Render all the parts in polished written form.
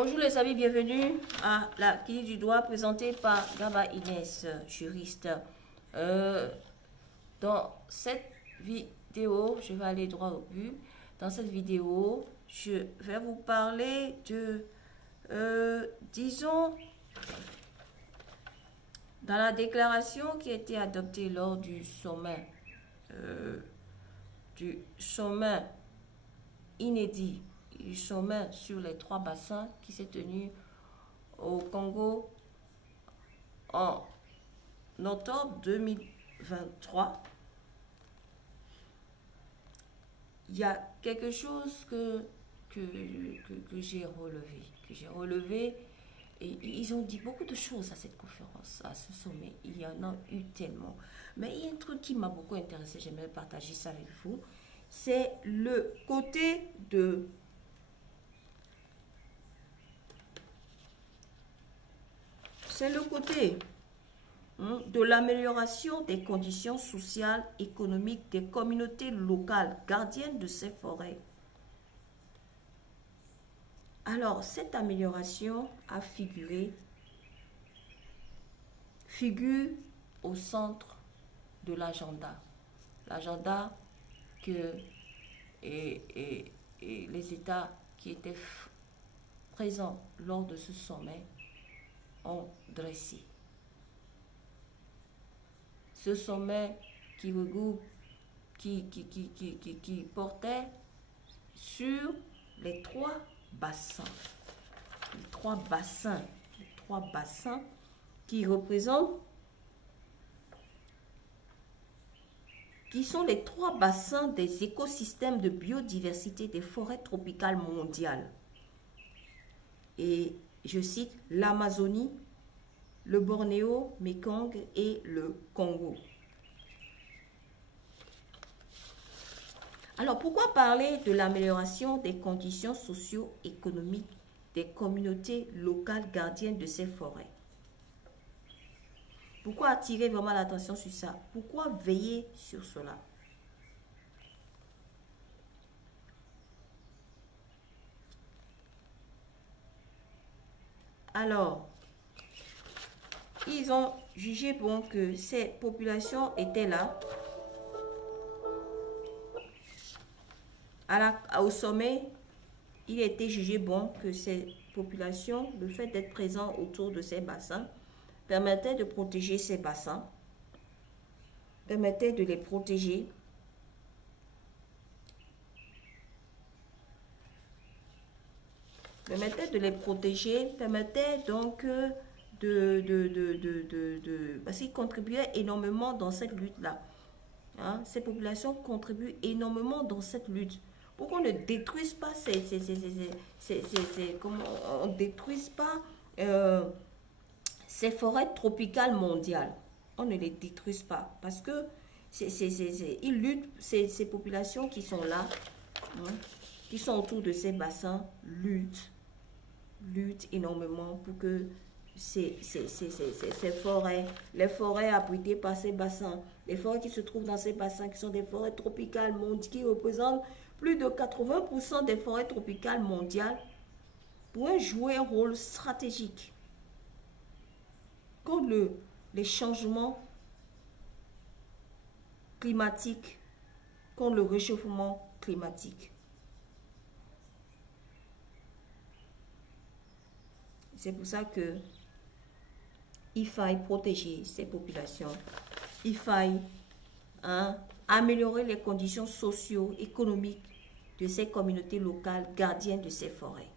Bonjour les amis, bienvenue à la Clinique du Droit présentée par Gaba Inès, juriste. Dans cette vidéo, je vais aller droit au but. Dans cette vidéo, je vais vous parler de, disons, dans la déclaration qui a été adoptée lors du sommet inédit, du sommet sur les 3 bassins qui s'est tenu au Congo en octobre 2023. Il y a quelque chose que j'ai relevé, et ils ont dit beaucoup de choses à cette conférence, à ce sommet. Il y en a eu tellement. Mais il y a un truc qui m'a beaucoup intéressé, j'aimerais partager ça avec vous. C'est le côté de... C'est le côté de l'amélioration des conditions sociales, économiques des communautés locales gardiennes de ces forêts. Alors, cette amélioration a figure au centre de l'agenda. L'agenda que et les États qui étaient présents lors de ce sommet ont dressé. Ce sommet qui regroupe, qui portait sur les 3 bassins. Les 3 bassins qui représentent, qui sont les 3 bassins des écosystèmes de biodiversité des forêts tropicales mondiales. Et je cite l'Amazonie, le Bornéo, Mekong et le Congo. Alors, pourquoi parler de l'amélioration des conditions socio-économiques des communautés locales gardiennes de ces forêts? Pourquoi attirer vraiment l'attention sur ça? Pourquoi veiller sur cela? Alors, ils ont jugé bon que ces populations étaient là au sommet. Il a été jugé bon que ces populations, le fait d'être présent autour de ces bassins, permettait de protéger ces bassins, permettait de les protéger, permettait donc parce qu'ils contribuaient énormément dans cette lutte-là. Hein? Ces populations contribuent énormément dans cette lutte. Pour qu'on ne détruise pas on détruise pas ces forêts tropicales mondiales. On ne les détruise pas. Parce que ils luttent, ces populations qui sont là, hein, qui sont autour de ces bassins, luttent énormément pour que ces forêts, les forêts abritées par ces bassins, les forêts qui se trouvent dans ces bassins, qui sont des forêts tropicales mondiales, qui représentent plus de 80% des forêts tropicales mondiales, pourraient jouer un rôle stratégique contre les changements climatiques, contre le réchauffement climatique. C'est pour ça que il faille protéger ces populations, il faille améliorer les conditions socio-économiques de ces communautés locales gardiennes de ces forêts.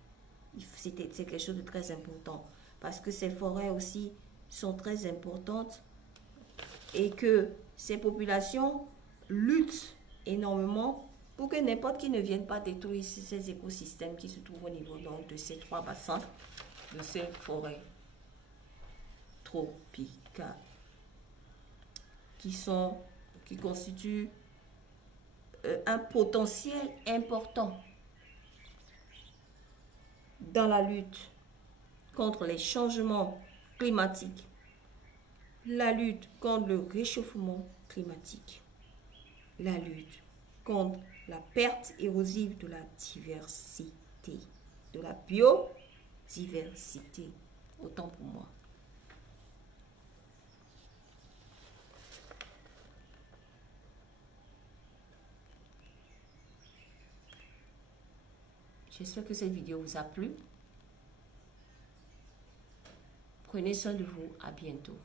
C'est quelque chose de très important parce que ces forêts aussi sont très importantes et que ces populations luttent énormément pour que n'importe qui ne vienne pas détruire ces écosystèmes qui se trouvent au niveau donc, de ces 3 bassins, de ces forêts tropicales qui constituent un potentiel important dans la lutte contre les changements climatiques, la lutte contre le réchauffement climatique, la lutte contre la perte érosive de la diversité, de la biodiversité. diversité. Autant pour moi. J'espère que cette vidéo vous a plu. Prenez soin de vous. À bientôt.